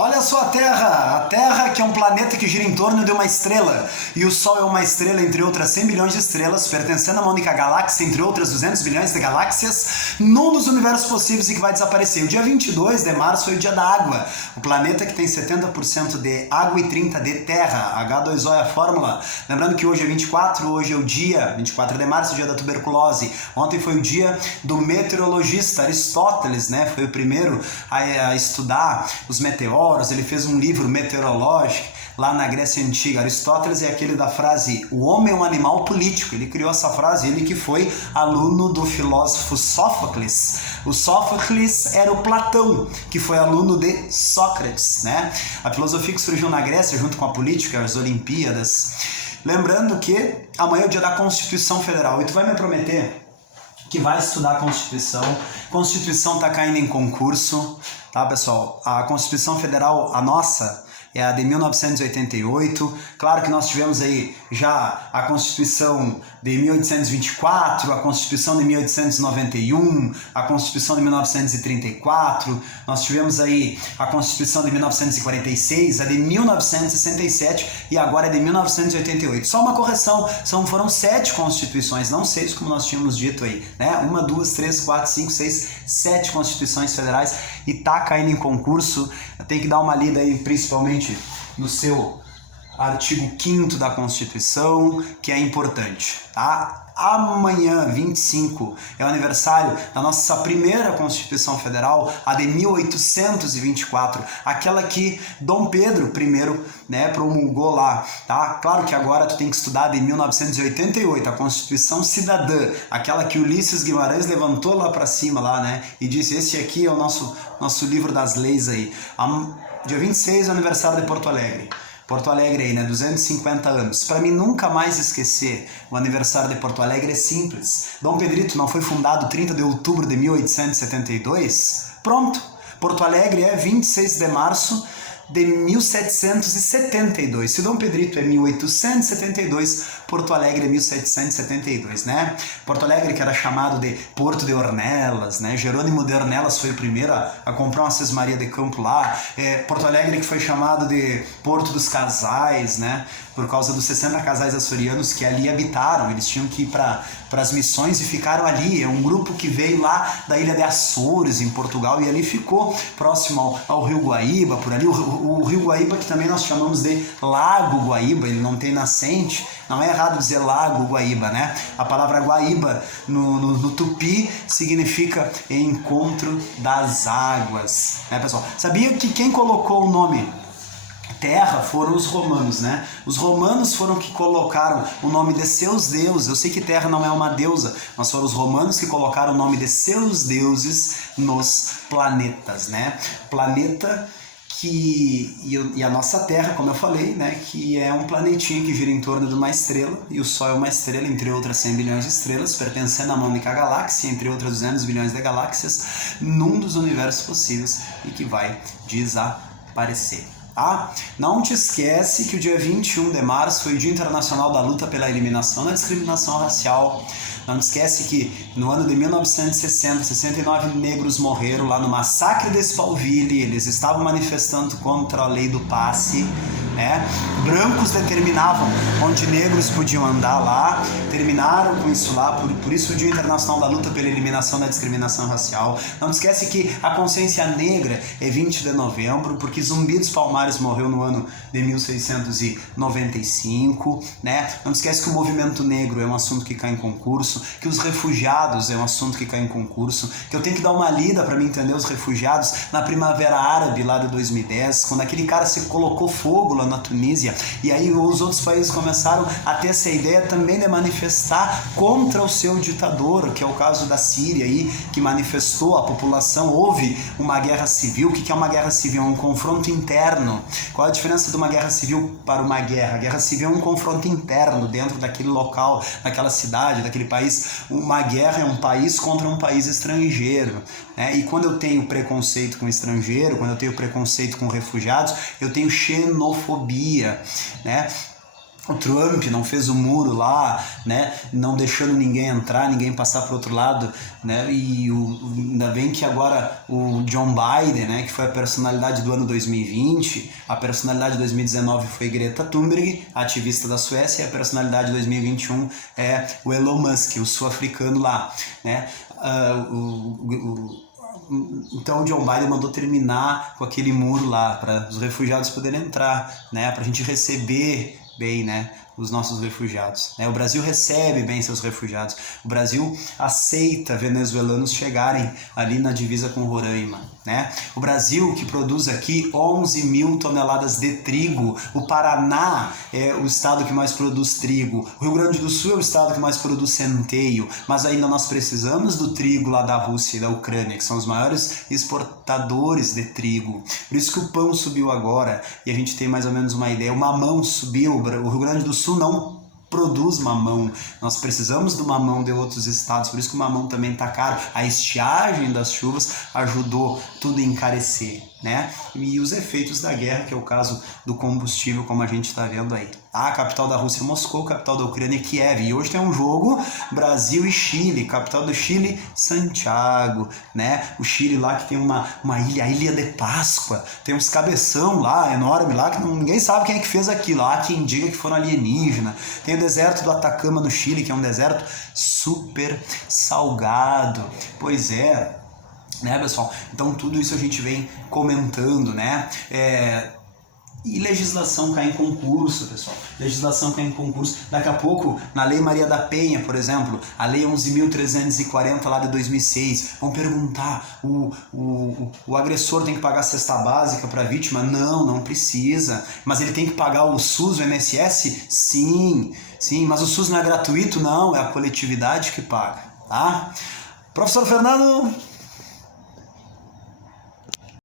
Olha só a Terra que é um planeta que gira em torno de uma estrela, e o Sol é uma estrela entre outras 100 bilhões de estrelas, pertencendo a uma única galáxia entre outras 200 bilhões de galáxias, num dos universos possíveis e que vai desaparecer. O dia 22 de março foi o dia da água, o planeta que tem 70% de água e 30% de terra, H2O é a fórmula. Lembrando que hoje é 24, hoje é o dia 24 de março, o dia da tuberculose. Ontem foi o dia do meteorologista Aristóteles, né? Foi o primeiro a estudar os meteoros. Ele fez um livro meteorológico lá na Grécia Antiga. Aristóteles é aquele da frase, o homem é um animal político. Ele criou essa frase, ele que foi aluno do filósofo Sófocles. O Sófocles era o Platão, que foi aluno de Sócrates, né? A filosofia que surgiu na Grécia junto com a política, as Olimpíadas. Lembrando que amanhã é o dia da Constituição Federal, e tu vai me prometer que vai estudar a Constituição. Constituição está caindo em concurso, tá, pessoal? A Constituição Federal, a nossa, é a de 1988. Claro que nós tivemos aí já a Constituição de 1824, a Constituição de 1891, a Constituição de 1934, nós tivemos aí a Constituição de 1946, a de 1967 e agora a de 1988. Só uma correção, foram 7 constituições, não 6 como nós tínhamos dito aí, né? 1, 2, 3, 4, 5, 6, 7 constituições federais e tá caindo em concurso. Tem que dar uma lida aí, principalmente no seu artigo 5º da Constituição, que é importante, tá? Amanhã, 25, é o aniversário da nossa primeira Constituição Federal, a de 1824, aquela que Dom Pedro I, né, promulgou lá, tá? Claro que agora tu tem que estudar a de 1988, a Constituição Cidadã, aquela que Ulisses Guimarães levantou lá para cima, lá, né, e disse, esse aqui é o nosso livro das leis aí. Dia 26 é o aniversário de Porto Alegre. Porto Alegre aí, né? 250 anos. Para mim nunca mais esquecer o aniversário de Porto Alegre é simples. Dom Pedrito não foi fundado 30 de outubro de 1872? Pronto. Porto Alegre é 26 de março de 1772. Se Dom Pedrito é 1872, Porto Alegre é 1772, né? Porto Alegre que era chamado de Porto de Ornelas, né? Jerônimo de Ornelas foi o primeiro a comprar uma Sesmaria de campo lá. Porto Alegre que foi chamado de Porto dos Casais, né? Por causa dos 60 casais açorianos que ali habitaram. Eles tinham que ir para as missões e ficaram ali. É um grupo que veio lá da ilha de Açores, em Portugal, e ali ficou próximo ao Rio Guaíba, por ali. O Rio Guaíba, que também nós chamamos de Lago Guaíba, ele não tem nascente. Não é errado dizer Lago Guaíba, né? A palavra Guaíba no tupi significa encontro das águas, né, pessoal? Sabia que quem colocou o nome Terra foram os romanos, né? Os romanos foram que colocaram o nome de seus deuses. Eu sei que Terra não é uma deusa, mas foram os romanos que colocaram o nome de seus deuses nos planetas, né? Planeta e a nossa Terra, como eu falei, né, que é um planetinha que gira em torno de uma estrela, e o Sol é uma estrela, entre outras 100 bilhões de estrelas, pertencendo a uma única galáxia, entre outras 200 bilhões de galáxias, num dos universos possíveis e que vai desaparecer. Tá? Não te esquece que o dia 21 de março foi o Dia Internacional da Luta pela Eliminação da Discriminação Racial. Não te esquece que no ano de 1960, 69 negros morreram lá no massacre de Spalville. Eles estavam manifestando contra a lei do passe, né? Brancos determinavam onde negros podiam andar lá, terminaram com isso lá, por isso o Dia Internacional da Luta pela Eliminação da Discriminação Racial. Não te esquece que a consciência negra é 20 de novembro, porque Zumbi dos Palmares morreu no ano de 1695, né? Não te esquece que o movimento negro é um assunto que cai em concurso, que os refugiados é um assunto que cai em concurso, que eu tenho que dar uma lida para me entender os refugiados na Primavera Árabe lá de 2010, quando aquele cara se colocou fogo lá na Tunísia, e aí os outros países começaram a ter essa ideia também de manifestar contra o seu ditador, que é o caso da Síria aí, que manifestou a população. Houve uma guerra civil. O que é uma guerra civil? É um confronto interno. Qual a diferença de uma guerra civil para uma guerra? A guerra civil é um confronto interno dentro daquele local, daquela cidade, daquele país. Uma guerra é um país contra um país estrangeiro, né? E quando eu tenho preconceito com estrangeiro, quando eu tenho preconceito com refugiados, eu tenho xenofobia, né? O Trump não fez o muro lá, né, não deixando ninguém entrar, ninguém passar para o outro lado, né, e ainda bem que agora o John Biden, né, que foi a personalidade do ano 2020, a personalidade de 2019 foi Greta Thunberg, ativista da Suécia, e a personalidade de 2021 é o Elon Musk, o sul-africano lá, né. Então o John Biden mandou terminar com aquele muro lá para os refugiados poderem entrar, né, para a gente receber bem, né, os nossos refugiados, né? O Brasil recebe bem seus refugiados. O Brasil aceita venezuelanos chegarem ali na divisa com Roraima, né? O Brasil que produz aqui 11 mil toneladas de trigo. O Paraná é o estado que mais produz trigo. O Rio Grande do Sul é o estado que mais produz centeio. Mas ainda nós precisamos do trigo lá da Rússia e da Ucrânia, que são os maiores exportadores de trigo. Por isso que o pão subiu agora e a gente tem mais ou menos uma ideia. O mamão subiu. O Rio Grande do Sul não produz mamão, nós precisamos do mamão de outros estados, por isso que o mamão também está caro. A estiagem das chuvas ajudou tudo a encarecer, né? E os efeitos da guerra, que é o caso do combustível, como a gente está vendo aí. A capital da Rússia é Moscou, capital da Ucrânia é Kiev. E hoje tem um jogo Brasil e Chile, capital do Chile, Santiago, né? O Chile lá que tem uma ilha, a Ilha de Páscoa, tem uns cabeção lá, enorme lá, que ninguém sabe quem é que fez aquilo. Há quem diga que foram alienígena. Tem o deserto do Atacama no Chile, que é um deserto super salgado. Pois é, né, pessoal? Então tudo isso a gente vem comentando, né? E legislação cai em concurso, pessoal. Legislação cai em concurso. Daqui a pouco, na Lei Maria da Penha, por exemplo, a Lei 11.340 lá de 2006, vão perguntar, o agressor tem que pagar a cesta básica para a vítima? Não, não precisa. Mas ele tem que pagar o SUS, o INSS? Sim, sim. Mas o SUS não é gratuito? Não, é a coletividade que paga, tá? Professor Fernando...